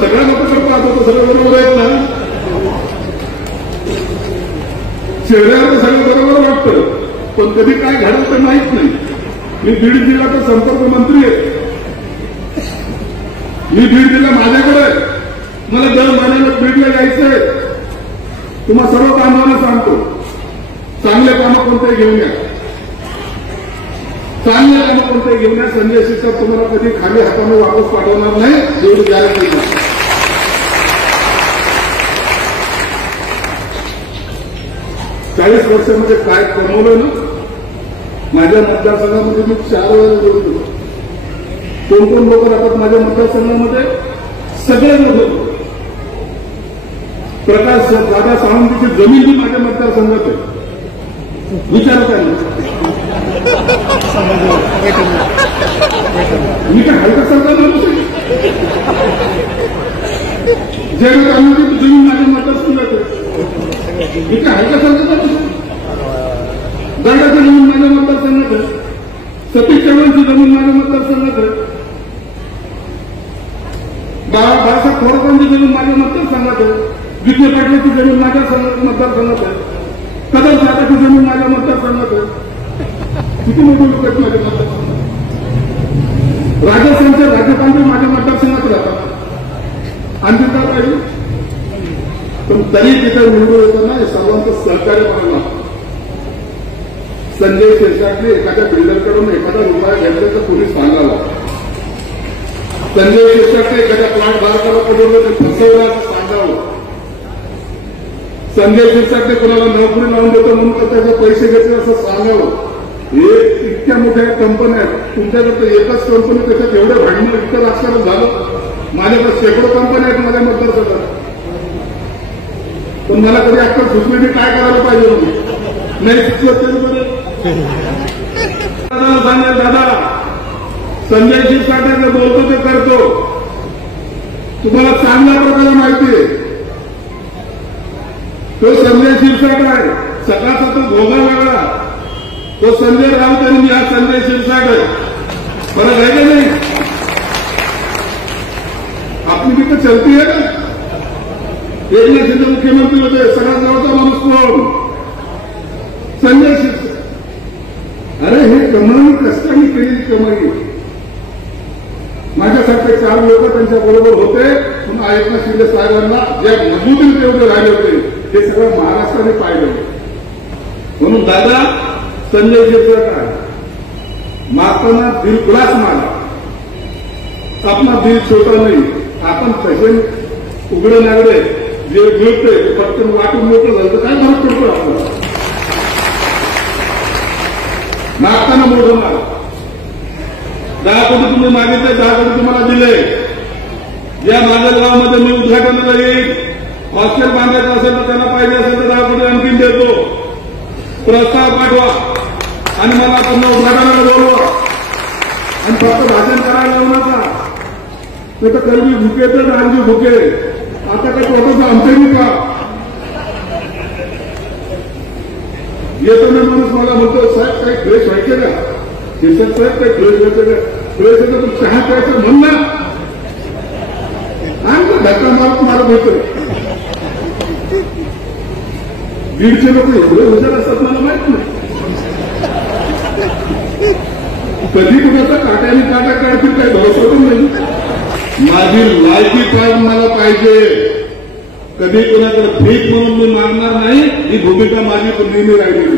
सगळ्या लोकांकडे पाहतो तर सगळं बरोबर आहेत ना. चेहऱ्यावर सगळं बरोबर वाटतं, पण कधी काय घडलं तर माहीत नाही. मी बीड जिल्ह्याचा संपर्क मंत्री आहे. मी बीड जिल्हा माझ्याकडे आहे. मला दर महिन्याला बीडला यायचंय. तुम्हा सर्व बांधवांना सांगतो, चांगले कामं कोणते घेऊन या, चांगले कामं कोणते घेऊन या. संजय शिरसाट तुम्हाला कधी खाली हाताने वापस पाठवणार नाही, एवढी गॅरंटी नाही. 40 वर्षामध्ये काय कमवलं ना. माझ्या मतदारसंघामध्ये मी 4 वेळा बोलतो. कोण कोण लोक राहतात माझ्या मतदारसंघामध्ये? सगळे लोक. प्रकाश दादा सावंतीची जमीन ही माझ्या मतदारसंघात आहे. विचार काय मी काय हलका सरकार नव्हते. जयराज अण्णांची जमीन माझ्या मतदारसंघात आहे. मी काय हलका सरकार नव्हते. दादाची जमीन माझ्या मतदारसंघात आहे. सतीश चव्हाणची जमीन माझ्या मतदारसंघात आहे. बाळासाहेब थोरातांची जमीन माझ्या मतदारसंघात आहे. विखे पाटलाची जमीन माझ्या मतदारसंघात आहे. कदम साहेबांची जमीन माझ्या मतदारसंघात आहे. किती मोठे लोक आहेत माझ्या मतदारसंघात. राजस्थानचे राज्यपाल माझ्या मतदारसंघात राहतात. आणखी काय पाहिजे? पण तरी तिथे निवडून येताना हे सर्वांचं सहकार्य करायला. संजय शिरसाटने एखाद्या बिल्डरकडून एखादा रुपया घेतल्याचं कोणी सांगावं. संजय शिरसाटने एखाद्या प्लॉट धारकाकडून ते फसवलं असं सांगावं. संजय शिरसाटने कोणाला नोकरी लावून देतो म्हणून त्याचे पैसे घेतले असं सांगावं. हे इतक्या मोठ्या कंपन्या आहेत. तुमच्याकडे एकच कंपनी त्याच्यात एवढं भांडणं इतकं राजकारण झालं. माझ्याकडे शेकडो कंपन्या आहेत माझ्या मतदारसंघात. पण मला कधी अक्कल सुचली मी काय करायला पाहिजे होती. नाही सुचलं तरी बरं. सांगेल दादा संजय शिरसाट बोलतो ते करतो. तुम्हाला चांगल्या प्रकारे माहिती आहे. तो संजय शिरसाट आहे. सकाळचा तो भोगा वेगळा. तो संजय राऊत आणि मी हा संजय शिरसाट आहे. फरक आहे का नाही? आपली भी तर चलती आहे ना. एकनाथ शिंदे मुख्यमंत्री होते. सगळ्यात जवळचा माणूस कोण? संजय शिरसाट. अरे हे कमाई कष्टाने केलेली कमाई. माझ्यासारखे 4 लोक त्यांच्या बरोबर होते. पुन्हा एकनाथ शिंदे साहेबांना ज्या मजबूतीने ते उभे राहिले होते हे सगळं महाराष्ट्राने पाहिलं. म्हणून दादा संजय शिरसाट आहे. मारताना दिल खुलास मारा. आपला दिल छोटा नाही. आपण पैसे उघडे नागडे जे मिळते पटकन वाटून मोठं झालं तर काय फरक पडतो आपल्याला. मागताना मोठं मार. 10 कोटी तुम्ही मागितले, 10 कोटी तुम्हाला दिले. या माजलगावमध्ये मी उद्घाटनाला येईल. हॉस्टेल बांधायचं असेल तर त्यांना पाहिजे असेल तर 10 कोटी आणखीन देतो. प्रस्ताव पाठवा आणि मला पुन्हा उद्घाटनाला बोलवा. आणि फक्त भाषण करायला लावू नका. नाही तर कलबी भुके तर आणखी भुके. आता काय स्वतःचं अंतरी का येतो ना माणूस मला म्हणतो साहेब काही फ्रेश व्हायचे का? शिरसाट साहेब काही फ्रेश व्हायचं का? फ्रेश होतं पण चहा प्यायचं म्हण ना. आणि धक्का मारत मारत होतं. बीडचे लोक एवढे हुशार असतात मला माहित नाही. कधी कुणाचा काट्याने काटा काढतील काही भरोसा पण नाही. माझी लायकी काय मला पाहिजे. कधी कुणाकडे भीक म्हणून मी मागणार नाही. ही भूमिका माझी पण नेहमी राहिलेली.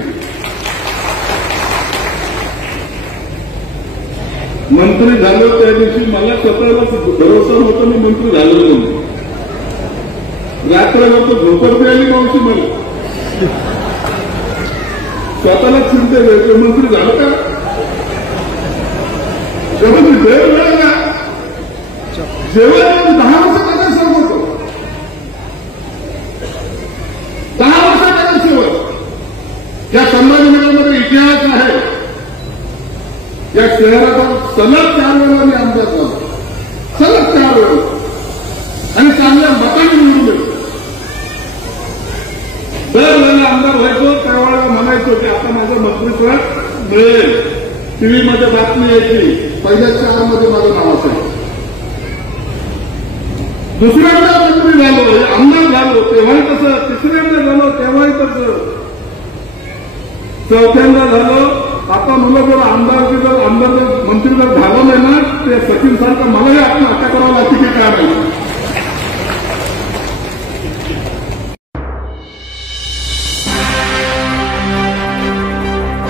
मंत्री झालो त्या दिवशी मला स्वतःला भरोसा नव्हता मी मंत्री झालो म्हणून. रात्रभर झोपत आली मावशी मला. स्वतःलाच चिंता घ्यायचं मंत्री झालं का? जेव्हा मी वेळेला जेव्हा 10 वर्ष त्याच्या सेवक होतो. 10 वर्ष त्याच्या सेवक. या संभाजीनगरमध्ये इतिहास आहे. या शहराचा सलग 4 वेळा मी आमदार झालो. सलग 4 वेळा. आणि चांगल्या मताने निवडून येतो. दरवेळेला आमदार व्हायचो त्यावेळेला म्हणायचो की आता माझं मंत्रित्व मिळेल. टीव्हीमध्ये बातमी यायची. पहिल्या 4 मध्ये माझं नाव असेल. दुसऱ्यांदा मंत्री झालो, आमदार झालो तेव्हाही तसं, तिसऱ्यांदा झालो तेव्हाही तसं, चौथ्यांदा झालो. आता मला जर आमदार मंत्री जर झालं नाही ना, ते सचिन सारखं मलाही आत्महत्या करावं लागते की काय नाही.